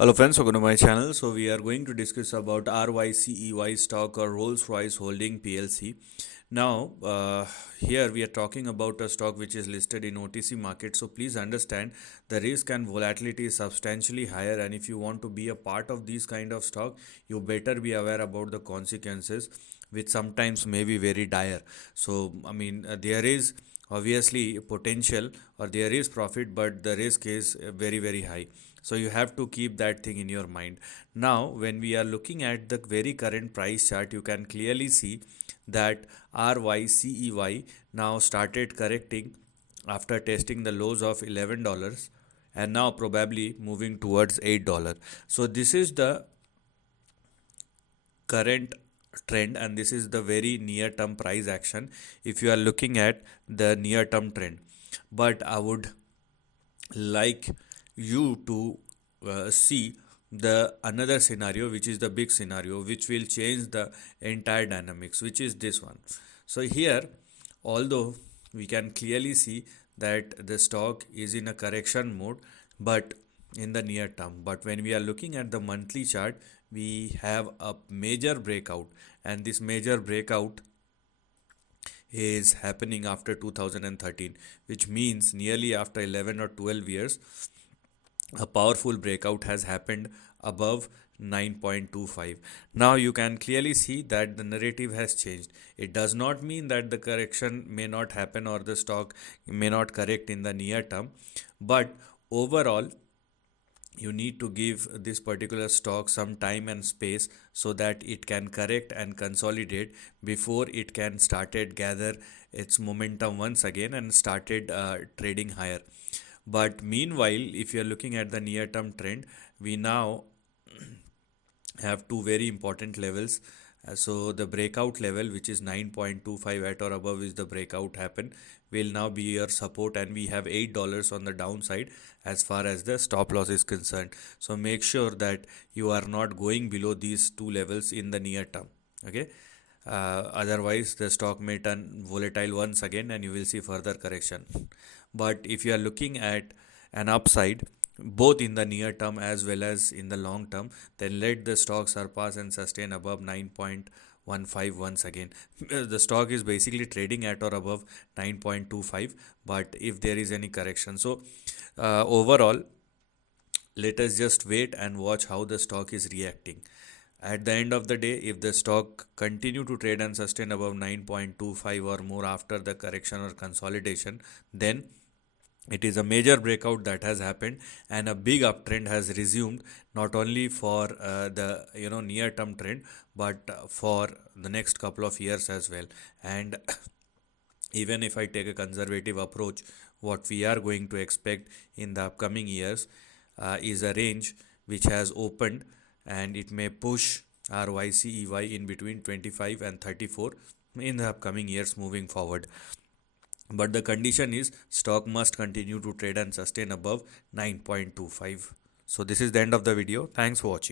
Hello friends, welcome to my channel. So we are going to discuss about RYCEY stock or Rolls-Royce Holding PLC. Now here we are talking about a stock which is listed in OTC market. So please understand the risk and volatility is substantially higher, and if you want to be a part of these kind of stock, you better be aware about the consequences, which sometimes may be very dire. So there is obviously potential or there is profit, but the risk is very high. So you have to keep that thing in your mind. Now when we are looking at the very current price chart, you can clearly see that RYCEY now started correcting after testing the lows of $11 and now probably moving towards $8. So this is the current trend and this is the very near term price action if you are looking at the near term trend. But I would like you to see the another scenario, which is the big scenario, which will change the entire dynamics, which is this one. So here, although we can clearly see that the stock is in a correction mode, but in the near term, but when we are looking at the monthly chart, we have a major breakout, and this major breakout is happening after 2013, which means nearly after 11 or 12 years a powerful breakout has happened above 9.25. Now you can clearly see that the narrative has changed. It does not mean that the correction may not happen or the stock may not correct in the near term, but overall you need to give this particular stock some time and space so that it can correct and consolidate before it can started gather its momentum once again and started trading higher. But meanwhile, if you are looking at the near term trend, we now have two very important levels. So the breakout level, which is 9.25 at or above, is the breakout happen, will now be your support, and we have $8 on the downside as far as the stop loss is concerned. So make sure that you are not going below these two levels in the near term. Okay. Otherwise the stock may turn volatile once again and you will see further correction. But if you are looking at an upside both in the near term as well as in the long term, then let the stock surpass and sustain above 9.15 once again. The stock is basically trading at or above 9.25, but if there is any correction, so overall let us just wait and watch how the stock is reacting. At the end of the day, if the stock continue to trade and sustain above 9.25 or more after the correction or consolidation, then it is a major breakout that has happened and a big uptrend has resumed, not only for the near term trend, but for the next couple of years as well. And even if I take a conservative approach, what we are going to expect in the upcoming years is a range which has opened, and it may push RYCEY in between 25 and 34 in the upcoming years moving forward. But the condition is stock must continue to trade and sustain above 9.25. So this is the end of the video. Thanks for watching.